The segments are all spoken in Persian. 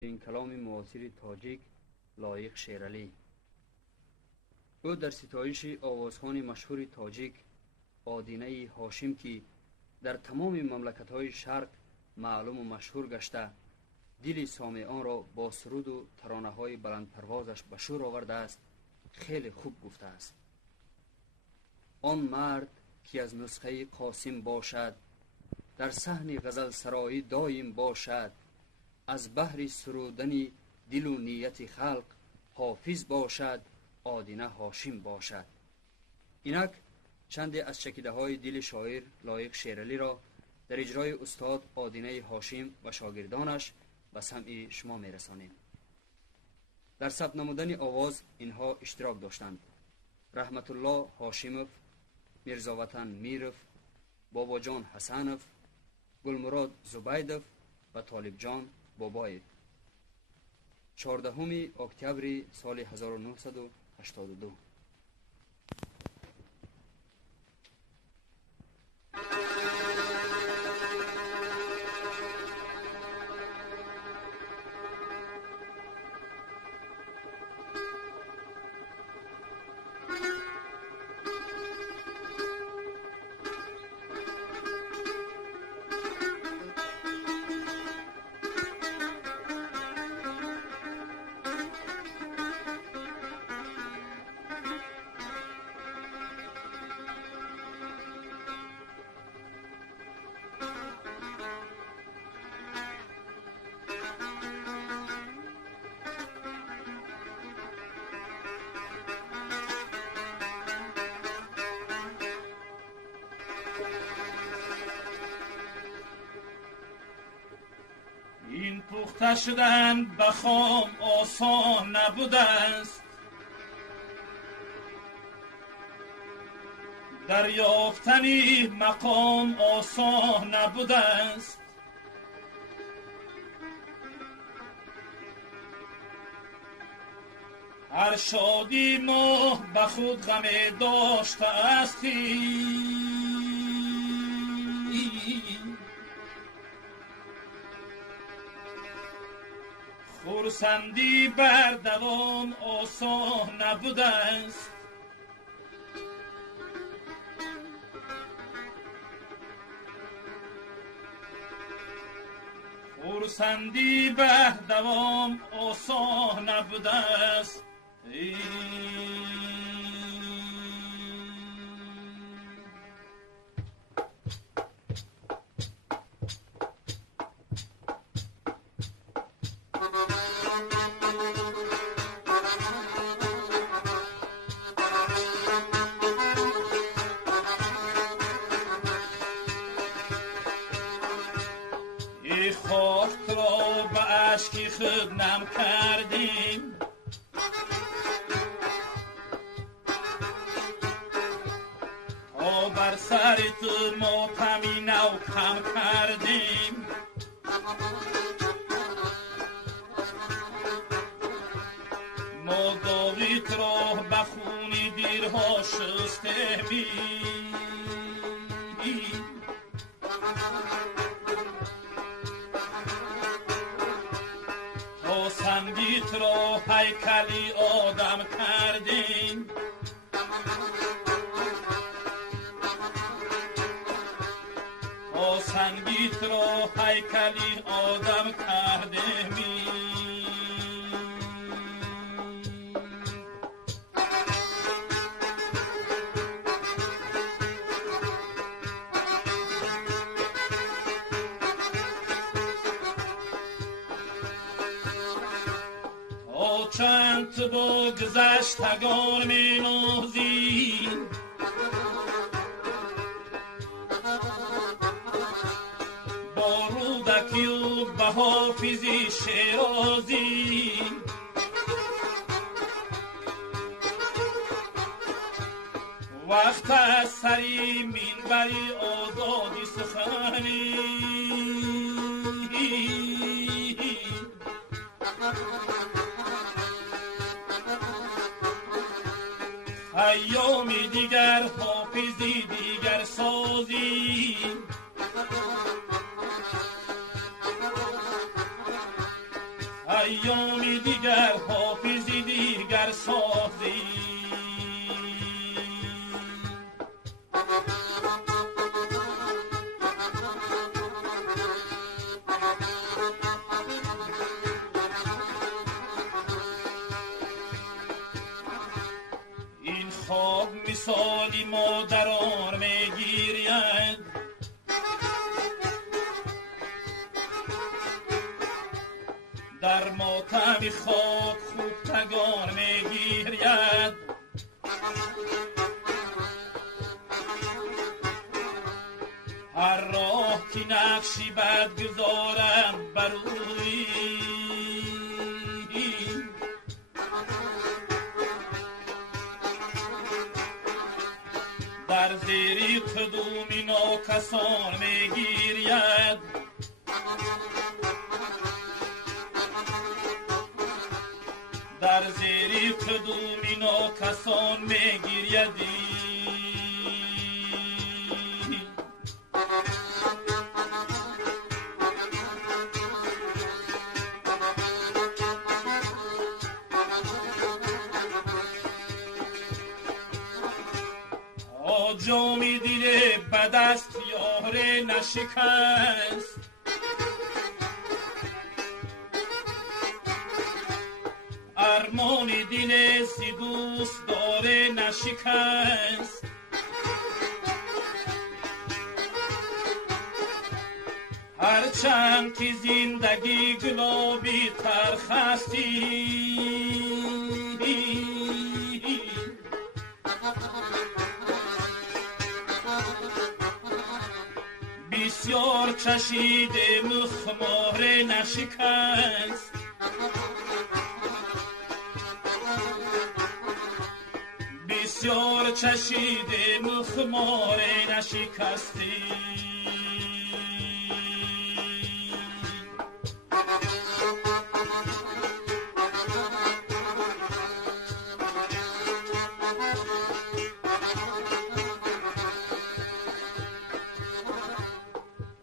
این کلام معاصر تاجیک لایق شیرعلی. او در ستایش آوازخوان مشهور تاجیک آدینه هاشم که در تمام مملکت‌های شرق معلوم و مشهور گشته دل سامعان را با سرود و ترانه‌های بلند پروازش به شور آورده است، خیلی خوب گفته است. آن مرد که از نسخه قاسم باشد، در صحن غزل سرایی دایم باشد، از بحر سرودن دل و نیت خلق حافظ باشد، آدینه هاشم باشد. اینک چند از چکیده های دل شاعر لایق شیرعلی را در اجرای استاد آدینه هاشم و شاگردانش به سمع شما میرسانیم. در ثبت نمودن آواز اینها اشتراک داشتند: رحمت الله هاشمов، میرزاوطن میرов، بابا جان حسنов، گلمراد زبیدov و طالب جان بابایف. 14 اکتبر سال 1982. این پخته شدن به خام آسان نبوده است، دریافتنی مقام آسان نبوده است. هر شادی ما به خود غم داشته استی، خرسندی بر دوام آسان نبوده است. خرسندی بر دوام آسان نبوده است. خاک را به اشک خود نم کردیم، تا بر سر تو ماتمی نو کم کردیم. ما داغیت را به خون دیرها شستیم، سنگیت را هیکلی آدم کردیم. سنگیت را هیکلی آدم کردیم. چند تو با گذشتگان می نازی، با رودکی و به حافظی شیرازی. وقت از سری منبری آزادی سخنی، ایامی دیگر حافظی دیگر سازی. ایامی دیگر حافظی دیگر سازی. این خواب مثالی مادران میگیرید، در ماتم خواب خوب تگان میگیرید. هر راه که نقشی بد گذارم بروی، در زیری قدومی ناکسان میگیرید. در زیری قدومی ناکسان میگیریدی. آجامی دیل بدست یاره نشکست، ارمانی دل سی دوست داره نشکست. هرچند که زندگی گلابی ترخستی، بسیار چشیده مخمار نشکست. بسیار چشیده مخمار نشکستی.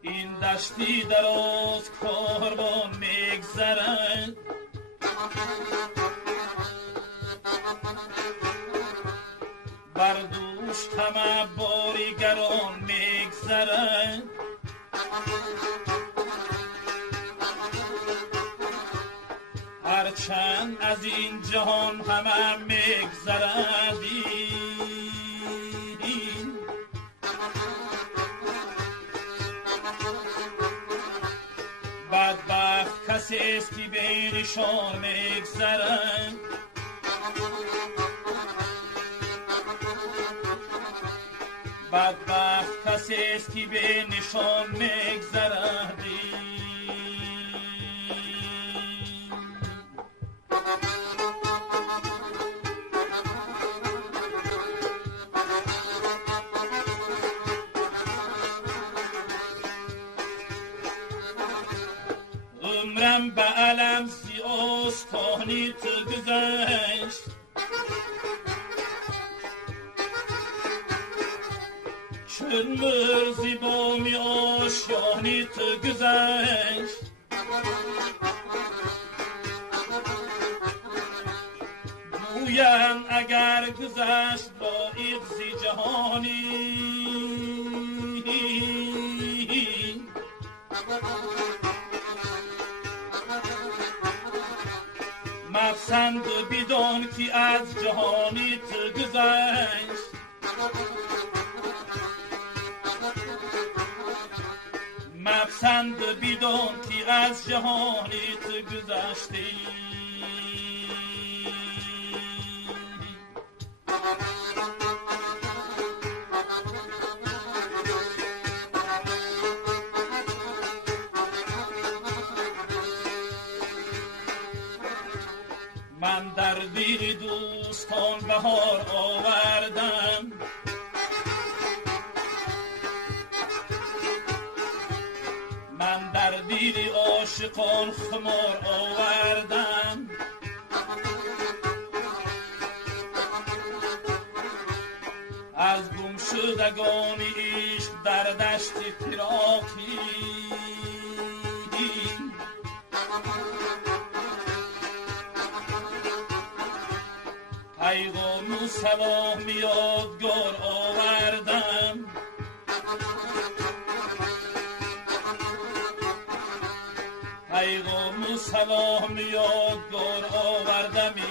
این دشتی دراز کاروان میگذرد، بر دوش همه باریگران میگذرد. هرچند از این جهان همه میگذردی، بدبخت کسی است که بینشان میگذرد. بدبخت کسی است که به نشان میگذردی. عمرم به علم سی آستانی تو گذشت، چون مرزی بامی آشیانی تو گذشت. گویم اگر گذشت لایق زی جهانی، مپسند بدان که از جهانی تو گذشت. مپسند بدان که از جهانی تو گذشتی. من در دل دوستان بهار آوردم، من در دل عاشقان خمار آوردم. از گم شدگان عشق در دشت فراقی، پیغام و سلام یادگار آوردم، پیغام و سلام یادگار آوردمی.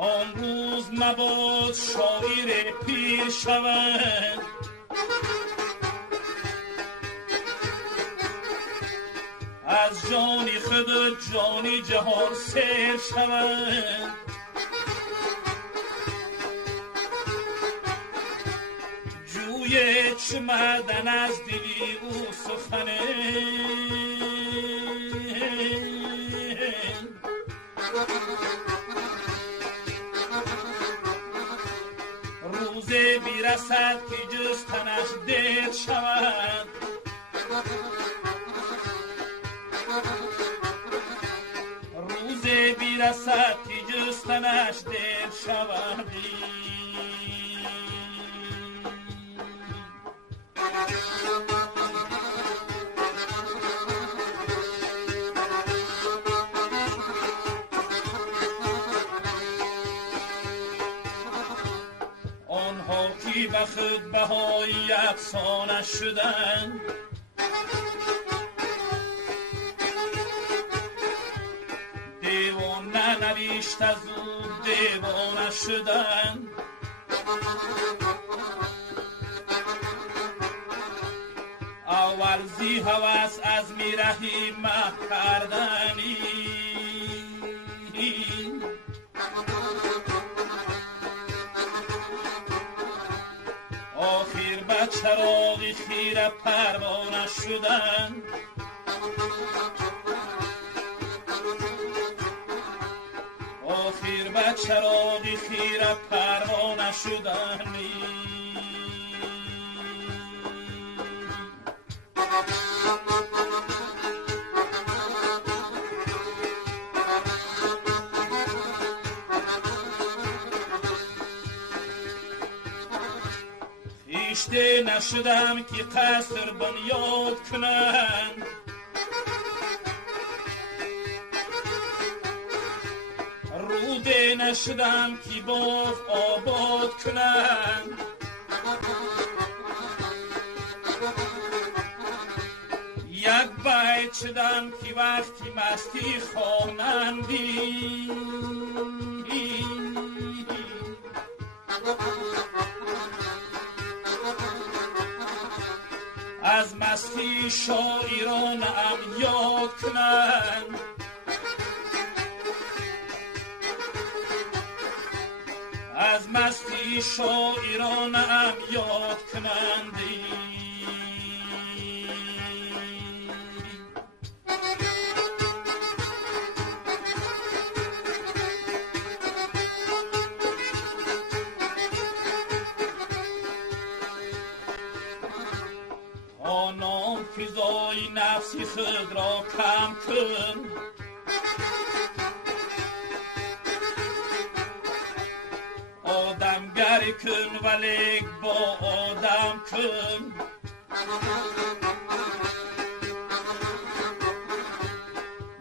آن روز مباد شاعر پیر شود، از جانی خود جانی جهان سیر شود. جوی چمدن از دلی او سخنه، روزه بیرسد که جستنش دیر شود. روزه بیرسد که جستنش دیر شود. آنها که به خود بهای افسانه شدند، دیوانه نوشت از او دیوانه شدند. اول زی هوس از میرهی مه کردنی، آخر به چراغ خیره پروانه شدند. آخر به چراغ خیره پروانه شدند. خیشته نشدم که قصر بنیاد کنند، روده نشدم که باغ آباد کنند. یک بیت شدم که وقتی مستی خوانندی، از مستی شاعران ام یاد کنند. از مستی شاعران ام یاد کنند. آنام فضای نفسی خود را کم کن، آدمگر کن ولی با آدم کن.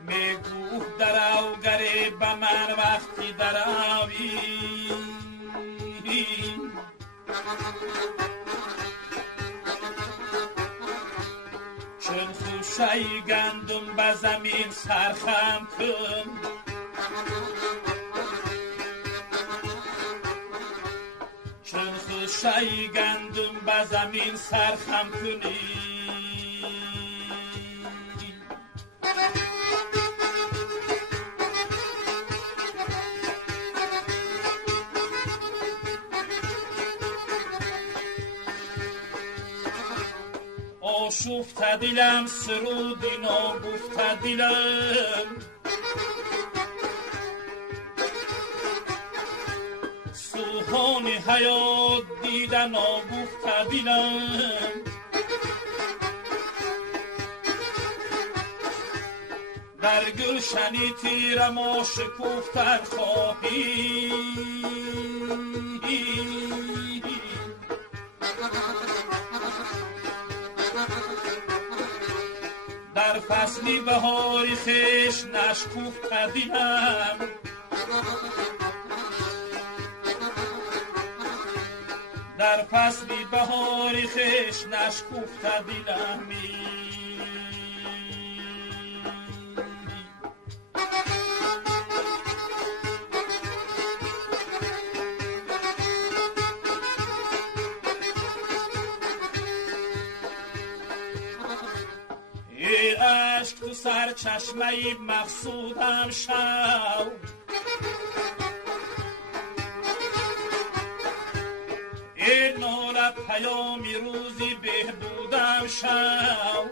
میگو درو گره به من وقتی دروی، چون خوشه گندم به زمین سرخم کن. چون خوشه گندم به زمین سرخم کنی. آشفت دلم سرودی ناگفت دلم، سوهان حیات دیدن ناگفت دلم. در گلشنی تیرم آشکوفتن خواهی. در فصلی بهاری خیش نشکوفته دیدم، در فصلی بهاری خیش نشکوفته دیدم. ای عشق تو سر چشمه مقصودم شو، ای نالت پیامی روزی بهبودم شو،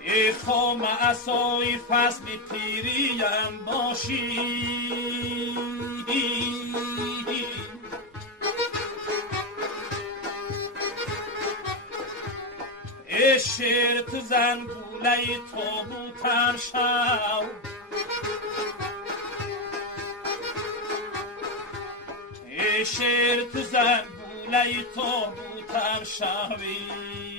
ای خام عصای فصل پیریم باشی. ای شیر تو زنگوله تابوتم شو، ای شیر تو زنگوله تابوتم شوی.